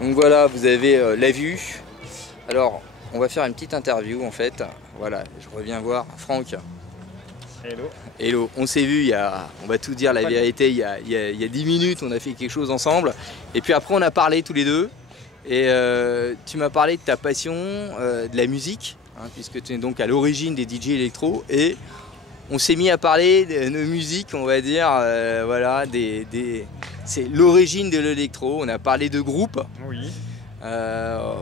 Donc voilà, vous avez la vue. Alors, on va faire une petite interview en fait. Voilà, je reviens voir Franck. Hello. Hello, on s'est vu on va tout dire la vérité, il y a 10 minutes, on a fait quelque chose ensemble. Et puis après, on a parlé tous les deux. Et tu m'as parlé de ta passion, de la musique, hein, puisque tu es donc à l'origine des DJ électro. Et on s'est mis à parler de nos musiques, on va dire, voilà, c'est l'origine de l'électro. On a parlé de groupes. Oui.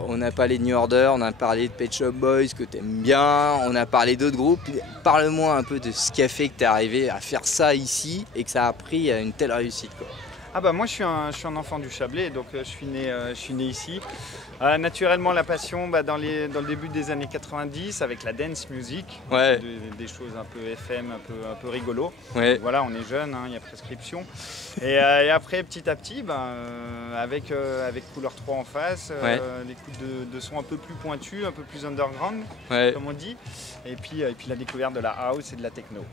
On a parlé de New Order, on a parlé de Pet Shop Boys que tu aimes bien, on a parlé d'autres groupes. Parle-moi un peu de ce qui a fait que tu es arrivé à faire ça ici et que ça a pris une telle réussite, quoi. Ah bah moi je suis un enfant du Chablais, donc je suis né ici. Naturellement la passion dans le début des années 90 avec la dance music, Ouais. des choses un peu FM, un peu rigolo. Ouais. Voilà, on est jeune, il y a prescription. Et après petit à petit, avec Couleur 3 en face, Ouais. des coups de son un peu plus pointus, un peu plus underground, Ouais. comme on dit. Et puis la découverte de la house et de la techno.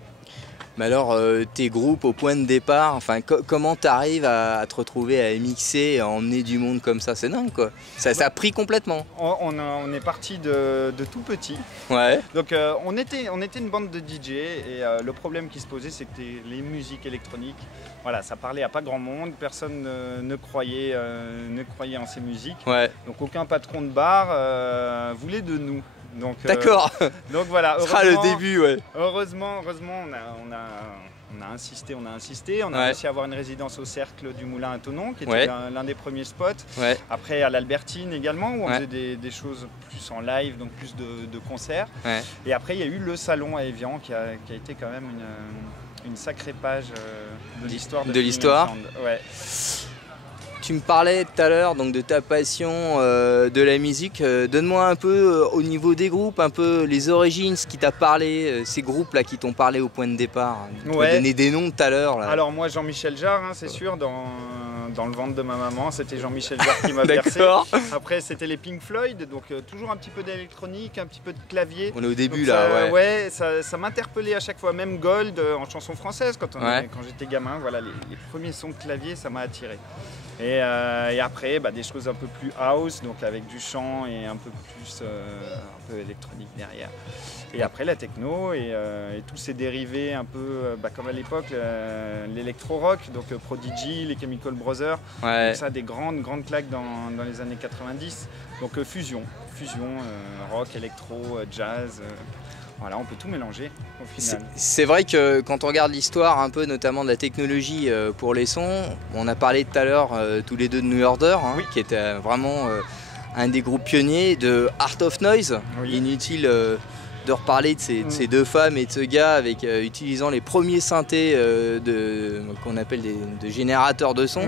Mais alors, tes groupes au point de départ, enfin, comment tu arrives à te retrouver à mixer, à emmener du monde comme ça? C'est dingue, quoi. Ça a pris complètement. On est parti de tout petit. Ouais. Donc on était une bande de DJ et le problème qui se posait, c'est que les musiques électroniques, voilà, ça parlait à pas grand monde, personne ne croyait en ces musiques. Ouais. Donc aucun patron de bar voulait de nous. D'accord. Donc voilà. Ce sera le début, ouais. Heureusement, on a insisté. On a Ouais. réussi à avoir une résidence au Cercle du Moulin à Thonon, qui était Ouais. l'un des premiers spots. Ouais. Après à l'Albertine également, où on Ouais. faisait des choses plus en live, donc plus de concerts. Ouais. Et après, il y a eu le salon à Évian, qui a été quand même une sacrée page de l'histoire. De l'histoire. Ouais. Tu me parlais tout à l'heure donc de ta passion de la musique. Donne-moi un peu au niveau des groupes, un peu les origines, ce qui t'a parlé, ces groupes-là qui t'ont parlé au point de départ. Tu m'as donné des noms tout à l'heure. Alors moi, Jean-Michel Jarre, c'est sûr, dans le ventre de ma maman, c'était Jean-Michel Jarre qui m'a bercé. D'accord. Après, c'était les Pink Floyd, donc toujours un petit peu d'électronique, un petit peu de clavier. On est au début Donc là, ouais. Ouais, ça m'interpellait à chaque fois, même Gold en chanson française, quand j'étais gamin, voilà, les premiers sons de clavier, ça m'a attiré. Et après, des choses un peu plus house, donc avec du chant et un peu électronique derrière. Et après la techno et tous ces dérivés un peu comme à l'époque, l'électro-rock, donc Prodigy, les Chemical Brothers, Ouais. donc ça des grandes claques dans les années 90. Donc fusion, rock, électro, jazz. Voilà, on peut tout mélanger au final. C'est vrai que quand on regarde l'histoire un peu notamment de la technologie pour les sons, on a parlé tout à l'heure tous les deux de New Order, hein, Oui. qui était vraiment un des groupes pionniers de Art of Noise. Oui. Inutile de reparler de ces deux femmes et de ce gars avec utilisant les premiers synthés qu'on appelle de générateurs de son.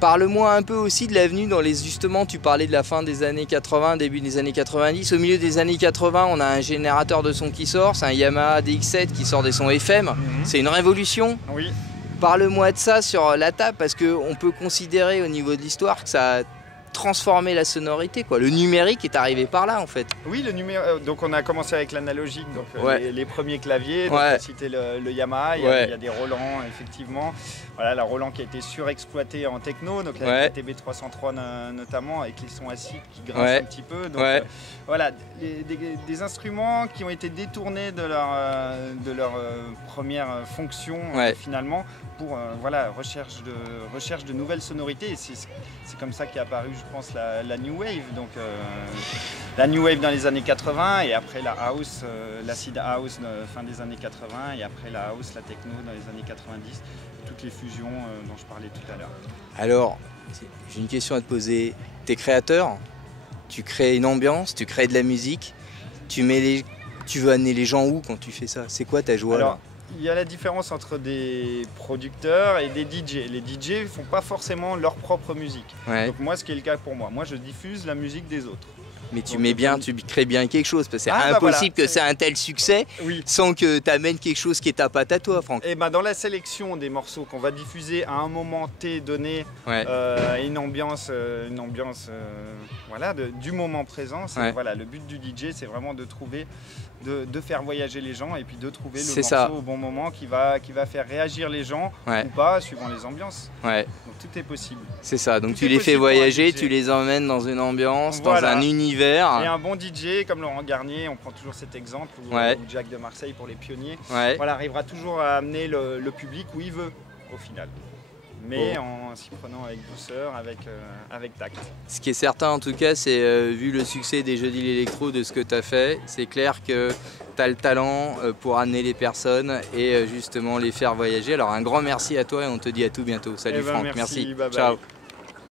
Parle-moi un peu aussi de l'avenue justement, tu parlais de la fin des années 80, début des années 90. Au milieu des années 80, on a un générateur de son qui sort, c'est un Yamaha DX7 qui sort des sons FM. C'est une révolution. Oui. Parle-moi de ça sur la table, parce qu'on peut considérer au niveau de l'histoire que ça a transformé la sonorité, quoi. Le numérique est arrivé par là, en fait. Oui, le numéro. Donc on a commencé avec l'analogique, donc Ouais. les premiers claviers. Donc Ouais. on citait le Yamaha, il y a des Roland effectivement. Voilà, la Roland qui a été surexploitée en techno, donc avec la TB303 notamment, avec les sons acides qui grincent un petit peu. Donc voilà, des instruments qui ont été détournés de leur première fonction finalement pour recherche de nouvelles sonorités. Et c'est comme ça qu'est apparue, je pense, la New Wave. Donc la New Wave dans les années 80 et après la house, l'acid house fin des années 80 et après la house, la techno dans les années 90. Toutes les fusions dont je parlais tout à l'heure. Alors, j'ai une question à te poser. T'es créateur, tu crées une ambiance, tu crées de la musique, tu veux amener les gens où quand tu fais ça? C'est quoi ta joie? Alors, il y a la différence entre des producteurs et des DJ. Les DJ ne font pas forcément leur propre musique. Ouais. Donc moi, ce qui est le cas pour moi, je diffuse la musique des autres. Mais tu crées bien quelque chose, parce que c'est impossible que c'est un tel succès sans que tu amènes quelque chose qui est ta patte à toi, Franck. Et dans la sélection des morceaux qu'on va diffuser à un moment T donné, une ambiance voilà, du moment présent, voilà, le but du DJ, c'est vraiment de trouver, de faire voyager les gens et puis de trouver le morceau au bon moment qui va faire réagir les gens ou pas, suivant les ambiances. Donc tout est possible. C'est ça, donc tu les fais voyager, tu les emmènes dans une ambiance, dans un univers. Et un bon DJ comme Laurent Garnier, on prend toujours cet exemple, ou Jack de Marseille pour les pionniers, voilà, arrivera toujours à amener le public où il veut au final. Mais en s'y prenant avec douceur, avec tact. Ce qui est certain en tout cas, c'est vu le succès des Jeudis de l'électro, de ce que tu as fait, c'est clair que tu as le talent pour amener les personnes et justement les faire voyager. Alors un grand merci à toi et on te dit à tout bientôt. Salut Franck, merci. Bye bye. Ciao.